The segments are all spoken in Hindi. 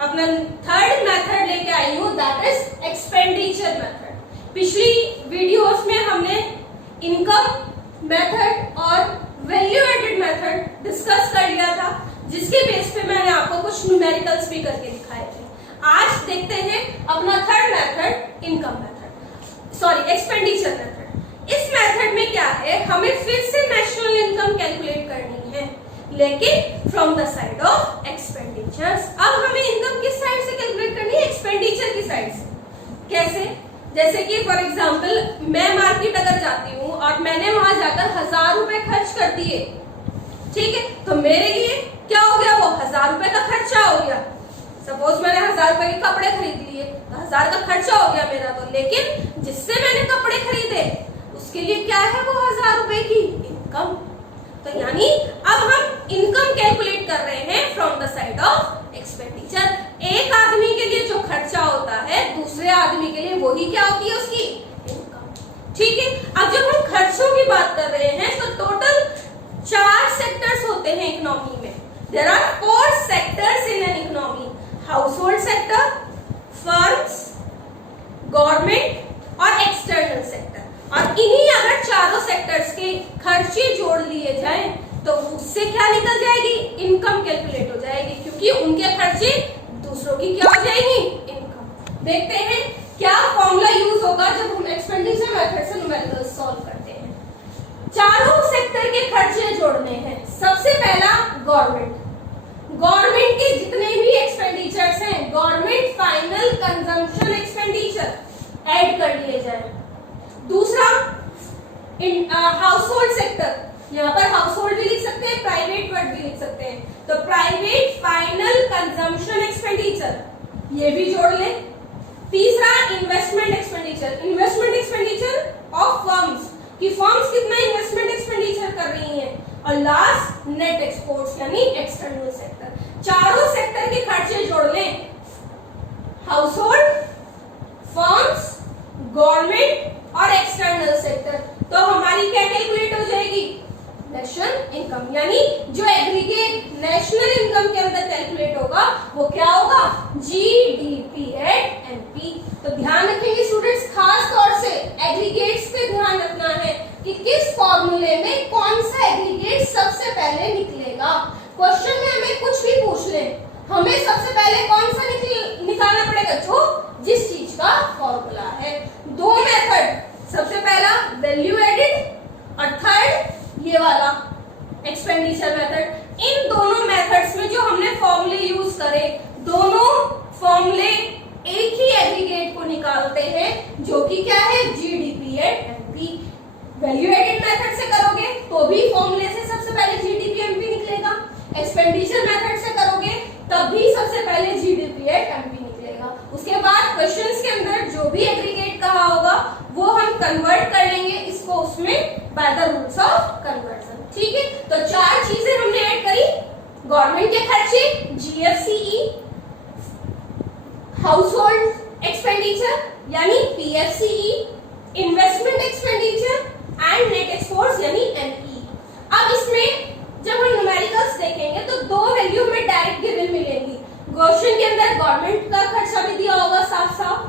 अपना थर्ड मेथड लेके आई हूँ, दैट इज एक्सपेंडिचर मेथड। पिछली वीडियोस में हमने इनकम मेथड और वैल्यू एडेड मेथड डिस्कस कर लिया था, जिसके बेस पे मैंने आपको कुछ न्यूमेरिकल्स भी करके दिखाए थे। आज देखते हैं अपना third method, income method, sorry expenditure method. इस मेथड में क्या है, हमें फिर से नेशनल इनकम कैलकुलेट करनी है, लेकिन from the side of expenditures. अब हमें इनकम किस साइड से कैलकुलेट करनी है, एक्सपेंडिचर की साइड से। कैसे? जैसे कि फॉर एग्जाम्पल मैं मार्केट अगर जाती हूँ और मैंने वहां जाकर 1000 रुपए खर्च कर दिए, ठीक है, तो मेरे लिए क्या हो गया, वो 1000 रुपए का खर्चा हो गया। सपोज मैंने 1000 रुपए के कपड़े खरीद लिए, 1000 का खर्चा हो गया मेरा, तो लेकिन जिससे मैंने कपड़े खरीदे उसके लिए क्या है, वो 1000 रुपए की इनकम। तो यानी अब हम इनकम कैलकुलेट कर रहे हैं from the side of expenditure. एक आदमी के लिए जो खर्चा होता है, दूसरे आदमी के लिए वही क्या होती है, उसकी इनकम। ठीक है, अब जब हम खर्चों की बात कर रहे हैं तो टोटल 4 सेक्टर्स होते हैं इकोनॉमी में। There are 4 sectors in an economy, household sector, firms, government और एक्सटर्नल सेक्टर। और इन्हीं अगर चारों सेक्टर्स के खर्चे जोड़ लिए जाएं तो उससे क्या निकल जाएगी, इनकम कैलकुलेट हो जाएगी, क्योंकि उनके खर्चे दूसरों की क्या हो जाएगी, इनकम। देखते हैं क्या फॉर्मूला यूज होगा जब हम एक्सपेंडिचर मेथड से न्यूमेरिकल्स सॉल्व करते हैं। चारों सेक्टर के खर्चे जोड़ने हैं। सबसे पहला गवर्नमेंट, गवर्नमेंट के जितने भी एक्सपेंडिचर्स हैं, government final consumption expenditure add कर लिए जाए। दूसरा हाउसहोल्ड सेक्टर, यहाँ पर हाउसहोल्ड भी लिख सकते हैं, प्राइवेट वर्ड भी लिख सकते हैं, तो प्राइवेट फाइनल कंजम्पशन एक्सपेंडिचर ये भी जोड़ ले। तीसरा investment expenditure, investment expenditure of firms, कि फर्म्स कितना इन्वेस्टमेंट एक्सपेंडिचर कर रही हैं। और लास्ट नेट एक्सपोर्ट्स यानी एक्सटर्नल सेक्टर। चारों सेक्टर के खर्चे जोड़ लें, हाउसहोल्ड, फर्म्स, गवर्नमेंट और एक्सटर्नल सेक्टर, तो हमारी क्या कैलकुलेट हो जाएगी, नेशनल इनकम। यानी जो एग्रीगेट नेशनल इनकम के अंदर कैलकुलेट होगा वो क्या होगा, जीडीपी एट एमपी। तो ध्यान रखेंगे स्टूडेंट्स, खास तौर से एग्रीगेट्स पे ध्यान रखना है कि किस फॉर्मूले में कौन सा एग्रीगेट सबसे पहले निकलेगा। क्वेश्चन में हमें कुछ भी पूछ ले, हमें सबसे पहले कौन सा निकालना पड़ेगा, जो जिस चीज का फॉर्मूला है। 2 मेथड, सबसे पहला वैल्यू एडेड और थर्ड ये वाला एक्सपेंडिचर मेथड। इन दोनों मेथड्स में जो हमने फॉर्मूले यूज करे, दोनों फॉर्मूले एक ही एग्रीगेट को निकालते हैं, जो कि क्या है, GDP at MP. Value added method से करोगे तो भी फॉर्मूले से सबसे पहले जीडीपी एमपी निकलेगा, एक्सपेंडिचर मेथड से करोगे तब भी सबसे पहले जीडीपी एट एमपी निकलेगा। उसके बाद क्वेश्चंस के अंदर जो भी एग्रीगेट कहा होगा वो हम कन्वर्ट कर लेंगे इसको उसमें by the rules of conversion. ठीक है, तो 4 चीजें हमने ऐड करी, गवर्नमेंट के खर्चे जीएफसीई, हाउसहोल्ड एक्सपेंडिचर यानी PFCE, investment expenditure and net exports यानी एनई। अब इसमें जब हम न्यूमेरिकल्स देखेंगे तो 2 वैल्यू हमें डायरेक्ट गिवन मिलेंगी। क्वेश्चन के अंदर गवर्नमेंट का खर्चा भी दिया होगा साफ साफ,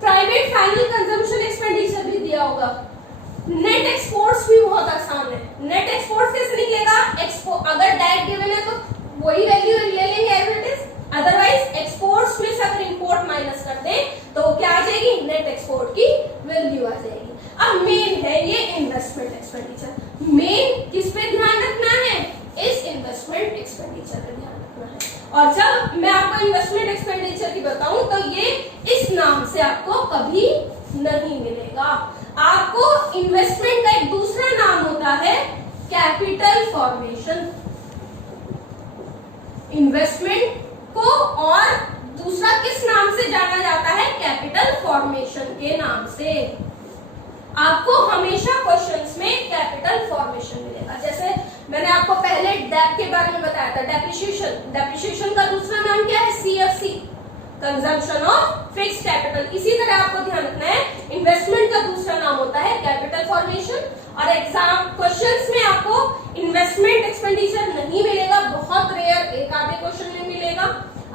प्राइवेट फाइनल कंजम्पशन एक्सपेंडिचर भी दिया होगा, नेट एक्सपोर्ट्स भी बहुत आसान है। नेट एक्सपोर्ट्स कैसे निकलेगा, अगर डायरेक्ट गिवन है तो वही वैल्यू ले लेंगे as it is, otherwise exports में से अगर इंपोर्ट माइनस कर दें तो क्या आ जाएगी, नेट एक्सपोर्ट की वैल्यू आ जाएगी। अब मेन है ये इन्वेस्टमेंट एक्सपेंडिचर। मेन किस पे ध्यान रखना है, इस इन्वेस्टमेंट एक्सपेंडिचर पे ध्यान रखना है। और जब मैं आपको इन्वेस्टमेंट एक्सपेंडिचर की बताऊं तो ये इस नाम से आपको कभी नहीं मिलेगा। आपको इन्वेस्टमेंट का एक दूसरा नाम होता है कैपिटल फॉर्मेशन। इन्वेस्टमेंट को और दूसरा किस नाम से जाना जाता है, कैपिटल फॉर्मेशन के नाम से। आपको हमेशा क्वेश्चंस में कैपिटल फॉर्मेशन मिलेगा। जैसे मैंने आपको पहले डेप के बारे में बताया था, डेप्रिसिएशन। डेप्रिसिएशन का दूसरा नाम क्या है, CFC, consumption of fixed capital. इसी तरह आपको ध्यान रखना है, इन्वेस्टमेंट का दूसरा नाम होता है कैपिटल फॉर्मेशन। और एग्जाम क्वेश्चंस में आपको इन्वेस्टमेंट एक्सपेंडिचर नहीं मिलेगा, बहुत रेयर, एक आधे क्वेश्चन में मिलेगा।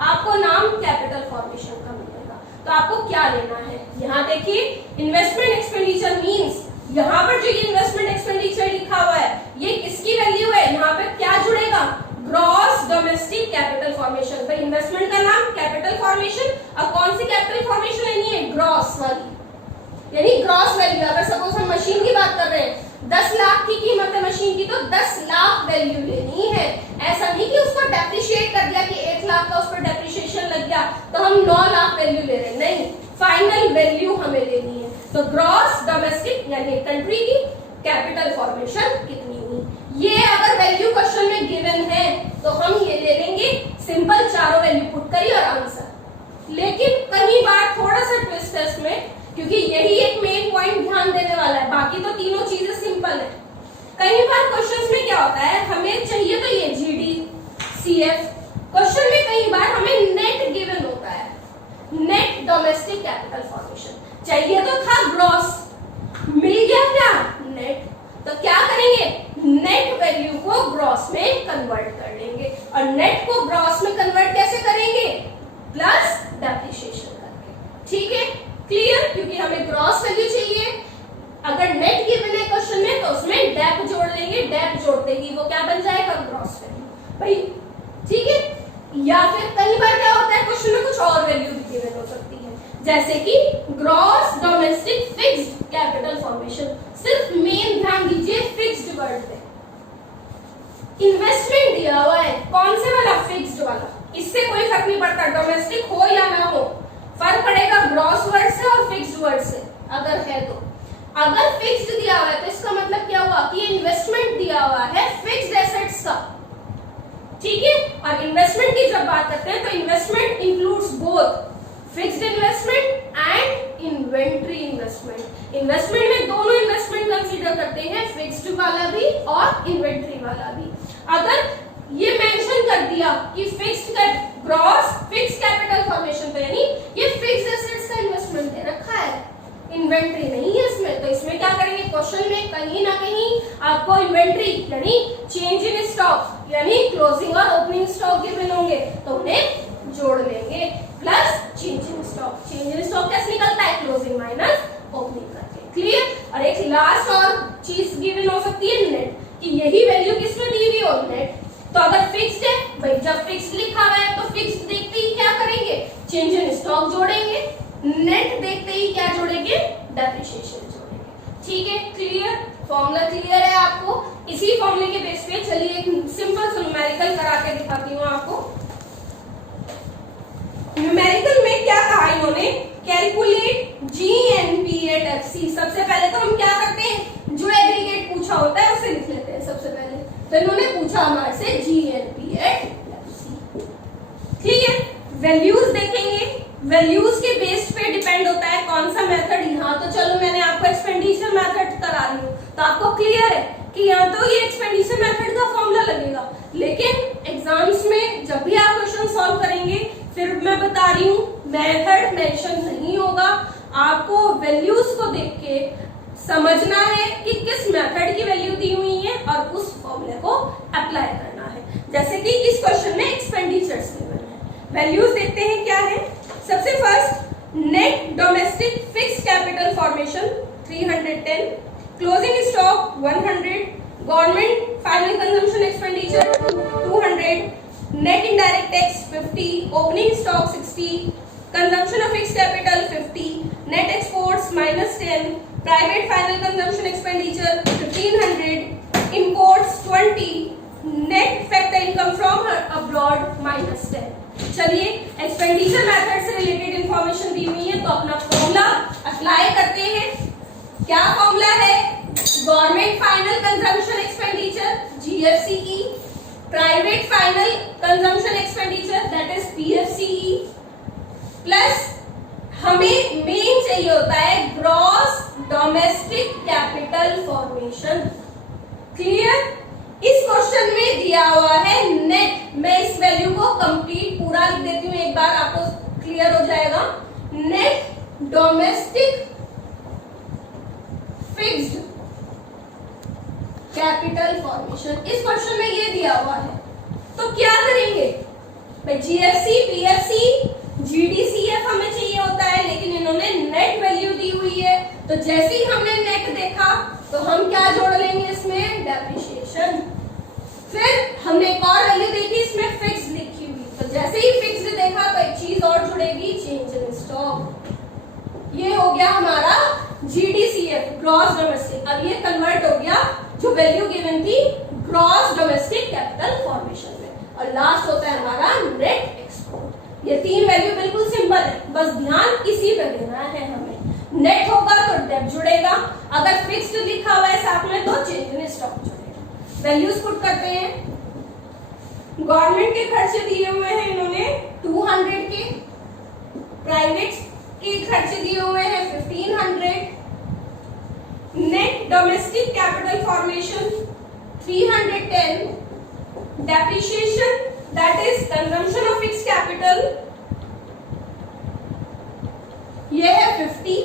आपको नाम तो आपको क्या लेना है? यहाँ देखिए इन्वेस्टमेंट एक्सपेंडिचर मींस यहाँ पर जो ये इन्वेस्टमेंट एक्सपेंडिचर लिखा हुआ है ये किसकी वैल्यू है? यहाँ पे क्या जुड़ेगा? Gross domestic capital formation. भाई इन्वेस्टमेंट का नाम कैपिटल फॉर्मेशन, और कौन सी कैपिटल फॉर्मेशन लेनी है? ग्रॉस वाली, यानी ग्रॉस वैल्यू। अगर सपोज हम मशीन की बात कर रहे हैं, 10 लाख की कीमत है मशीन की, तो 10 लाख वैल्यू लेनी है। ऐसा नहीं कि उसको डेप्रिशिएट कर दिया कि 1 लाख का उस पर डेप्रिशिएशन लग गया तो हम 9 लाख वैल्यू ले रहे हैं, नहीं, फाइनल वैल्यू हमें लेनी है। तो ग्रॉस डोमेस्टिक यानी कंट्री की कैपिटल फॉर्मेशन कितनी हुई, ये अगर वैल्यू क्वेश्चन में गिवन है तो हम ये ले लेंगे, सिंपल चारों वैल्यू पुट करिए और आंसर। लेकिन कई बार थोड़ा सा ट्विस्ट है इसमें, क्योंकि यही एक मेन पॉइंट ध्यान देने वाला है, बाकी तो तीनों चीजें सिंपल है। कई बार क्वेश्चंस में क्या होता है, हमें चाहिए तो ये जीडी सीएफ, क्वेश्चन में कई बार हमें नेट गिवन होता है, नेट डोमेस्टिक कैपिटल फॉर्मेशन चाहिए तो था ग्रॉस, मिल गया क्या? नेट। तो क्या करेंगे? नेट वैल्यू को ग्रॉस में कन्वर्ट कर लेंगे, और नेट को ग्रॉस में कन्वर्ट कैसे करेंगे? प्लस डेप्रिसिएशन करके। ठीक है, क्लियर? क्योंकि हमें ग्रॉस वैल्यू चाहिए, अगर नेट गिवन है क्वेश्चन में तो उसमें डेप जोड़ लेंगे, डेप जोड़ते ही वो क्या बन जाएगा? Gross value. भाई ठीक है, या फिर कई बार क्या होता है क्वेश्चन में कुछ और वैल्यू भी गिवन हो सकती है, जैसे कि gross domestic fixed capital formation. सिर्फ मेन ध्यान दीजिए फिक्स्ड वर्ड पे, इन्वेस्टमेंट दिया हुआ है, कौन से वाला? फिक्स्ड वाला। इससे कोई फर्क नहीं पड़ता डोमेस्टिक हो या ना हो, फर्क पड़ेगा ग्रॉस वर्ड से और फिक्स्ड वर्ड से अगर है तो। अगर फिक्स्ड दिया हुआ है तो इसका मतलब क्या हुआ कि इन्वेस्टमेंट दिया हुआ है फिक्स्ड एसेट्स का, ठीक है। और इन्वेस्टमेंट की जब बात करते हैं तो investment includes both fixed investment and inventory investment. Investment में दोनों इन्वेस्टमेंट कंसीडर करते हैं, फिक्स्ड वाला भी और इन्वेंट्री वाला भी। अगर ये मेंशन कर दिया कि fixed gross fixed capital formation, तो यानी ये फिक्स्ड एसेट्स का इन्वेस्टमेंट दे रखा है, इन्वेंट्री नहीं है इसमें। तो इसमें क्या करेंगे? क्वेश्चन में कहीं ना कहीं आपको इन्वेंट्री यानी चेंज इन स्टॉक यानी क्लोजिंग और ओपनिंग स्टॉक गिवन होंगे तो उन्हें जोड़ लेंगे, plus change in stock. Change in stock कैसे निकलता है? क्लोजिंग माइनस ओपनिंग करके। क्लियर? और एक लास्ट और चीज गिवन हो सकती है नेट, कि यही वैल्यू किसमें दी हुई हो? नेट। तो अगर फिक्स्ड है, भाई जब फिक्स्ड लिखा हुआ है तो फिक्स्ड देखते ही क्या करेंगे? चेंज इन स्टॉक जोड़ेंगे, नेट देखते ही क्या जोड़ेंगे? डेप्रिसिएशन जोड़ेंगे। ठीक है, क्लियर? फॉर्मूला क्लियर है आपको? इसी फॉर्मूले के बेस पे चलिए एक सिंपल सा न्यूमेरिकल करा के दिखाती हूँ आपको। न्यूमेरिकल में क्या कहा इन्होंने? Calculate GNP@FC। सबसे पहले तो हम क्या करते हैं, जो एग्रीगेट पूछा होता है उसे लिख लेते हैं सबसे पहले। तो इन्होंने पूछा हमारे से GNP@FC। ठीक है, वैल्यूज देखेंगे, वैल्यूज के बेस पे डिपेंड होता है कौन सा मेथड। यहाँ तो चलो मैंने आपको एक्सपेंडिचर मेथड करा दी हूँ तो आपको क्लियर है कि यहाँ तो ये एक्सपेंडिचर मेथड का फॉर्मूला लगेगा, लेकिन एग्जाम्स में जब भी आप क्वेश्चन सॉल्व करेंगे, फिर मैं बता रही हूँ मेथड मेंशन नहीं होगा, आपको वैल्यूज को देख के समझना है कि किस मेथड की वैल्यू दी हुई है और उस फॉर्मूले को अप्लाई करना है। जैसे कि इस क्वेश्चन में एक्सपेंडिचर्स गिवन है, वैल्यूज देखते हैं क्या है। सबसे first net domestic fixed capital formation 310, closing stock 100, government final consumption expenditure 200, net indirect tax 50, opening stock 60, consumption of fixed capital 50, net exports -10, private final consumption expenditure 1500, imports 20, net factor income from abroad -10। चलिए एक्सपेंडिचर मेथड से रिलेटेड इंफॉर्मेशन दी हुई है तो अपना फॉर्मूला अप्लाई करते हैं। क्या फॉर्मूला है? Government final consumption expenditure GFCE, private final consumption expenditure that is PFCE, plus हमें मेन चाहिए होता है gross domestic capital formation. Clear? इस क्वेश्चन में दिया हुआ है नेट। मैं इस वैल्यू को कंप्लीट पूरा लिख देती हूँ, एक बार आपको क्लियर हो जाएगा। Net domestic fixed capital formation, इस क्वेश्चन में ये दिया हुआ है। तो क्या करेंगे भाई? GFC, PFC, GDCF हमें चाहिए होता है, इन्होंने नेट वैल्यू दी हुई है, तो जैसे ही हमने नेट देखा तो हम क्या जोड़ लेंगे इसमें, डेप्रिसिएशन। फिर हमने एक और वैल्यू देखी इसमें फिक्स लिखी हुई, तो जैसे ही फिक्स देखा तो एक चीज और जुड़ेगी, चेंज इन स्टॉक। ये हो गया हमारा GDCF, ग्रॉस डोमेस्टिक। अब ये कन्वर्ट हो गया जो वैल्यू गिवन थी ग्रॉस डोमेस्टिक कैपिटल फॉर्मेशन में, और लास्ट होता है हमारा नेट एक्सपोर्ट। ये तीन वैल्यू बिल्कुल सिंपल है, बस ध्यान इसी पे देना है हमें। नेट होगा तो डेट जुड़ेगा, अगर फिक्स्ड लिखा हुआ है साथ में तो चेंज इन स्टॉक जुड़ेगा। वैल्यूज पुट करते हैं। गवर्नमेंट के खर्चे दिए हुए हैं इन्होंने 200 के, प्राइवेट के खर्चे दिए हुए हैं 1500, net domestic capital formation 310, depreciation that is consumption of fixed capital ये है 50,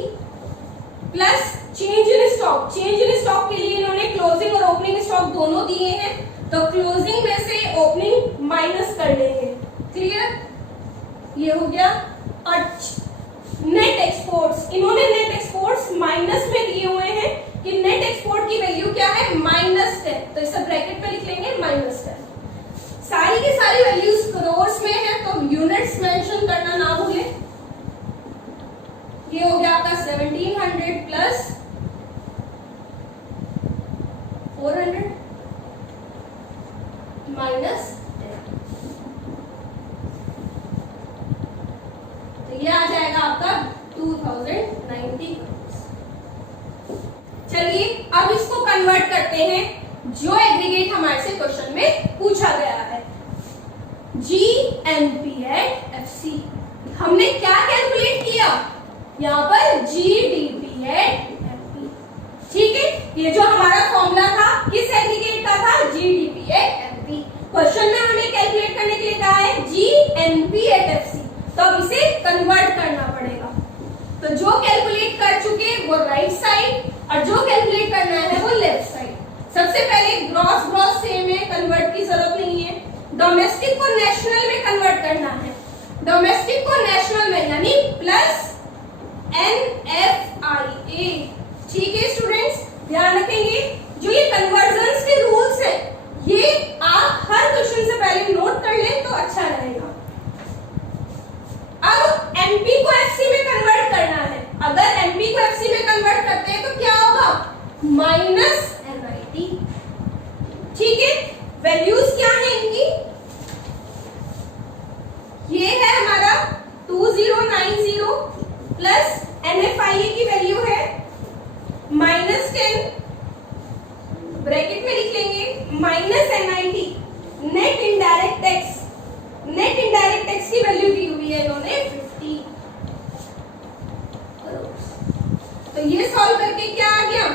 plus change in stock. Change in stock के लिए इन्होंने क्लोजिंग और ओपनिंग स्टॉक दोनों दिए हैं, तो क्लोजिंग में से ओपनिंग माइनस कर लेंगे। क्लियर, ये हो गया। और नेट एक्सपोर्ट्स, इन्होंने नेट एक्सपोर्ट्स माइनस में दिए हुए हैं कि नेट एक्सपोर्ट की वैल्यू क्या है, -10, तो इसे ब्रैकेट में लिख लेंगे -10। सारी की सारी वैल्यूज करोड़ में है, तो यूनिट्स मेंशन करना ना भूलें। ये हो गया आपका 1700 प्लस 400 माइनस 10, तो ये आ जाएगा आपका 2090 करोड़। चलिए अब इसको कन्वर्ट करते हैं जो एग्रीगेट हमारे से क्वेश्चन में पूछा गया है, GNP एट FC। हमने क्या कैलकुलेट किया यहाँ पर, GDP एट MP। ठीक है, ये जो हमारा फॉर्मूला था किस एग्रीगेट का था, GDP एट MP। क्वेश्चन में हमें कैलकुलेट करने के लिए कहा है GNP एट FC, तो अब इसे कन्वर्ट करना पड़ेगा। तो जो कैलकुलेट कर चुके वो राइट साइड, और जो कैलकुलेट करना है वो लेफ्ट साइड। सबसे पहले ग्रॉस ग्रॉस सेम है, कन्वर्ट की जरूरत नहीं है। डोमेस्टिक को नेशनल में कन्वर्ट करना है, डोमेस्टिक को नेशनल में यानी प्लस NFIA। ठीक है स्टूडेंट्स, ध्यान रखेंगे जो ये कन्वर्जन्स के रूल्स है ये आप हर क्वेश्चन से पहले नोट कर लें तो अच्छा रहेगा। अब MP को FC में कन्वर्ट करना है, अगर MP को FC में कन्वर्ट करते हैं तो क्या होगा, -NIT। ठीक है, वैल्यूज क्या है इनकी, ये है हमारा 2090 प्लस NFIA की वैल्यू है -10, ब्रैकेट में लिख लेंगे -NIT। Net indirect tax, net indirect tax की वैल्यू दी हुई है इन्होंने 50 करोड़। तो ये सॉल्व करके क्या आ गया,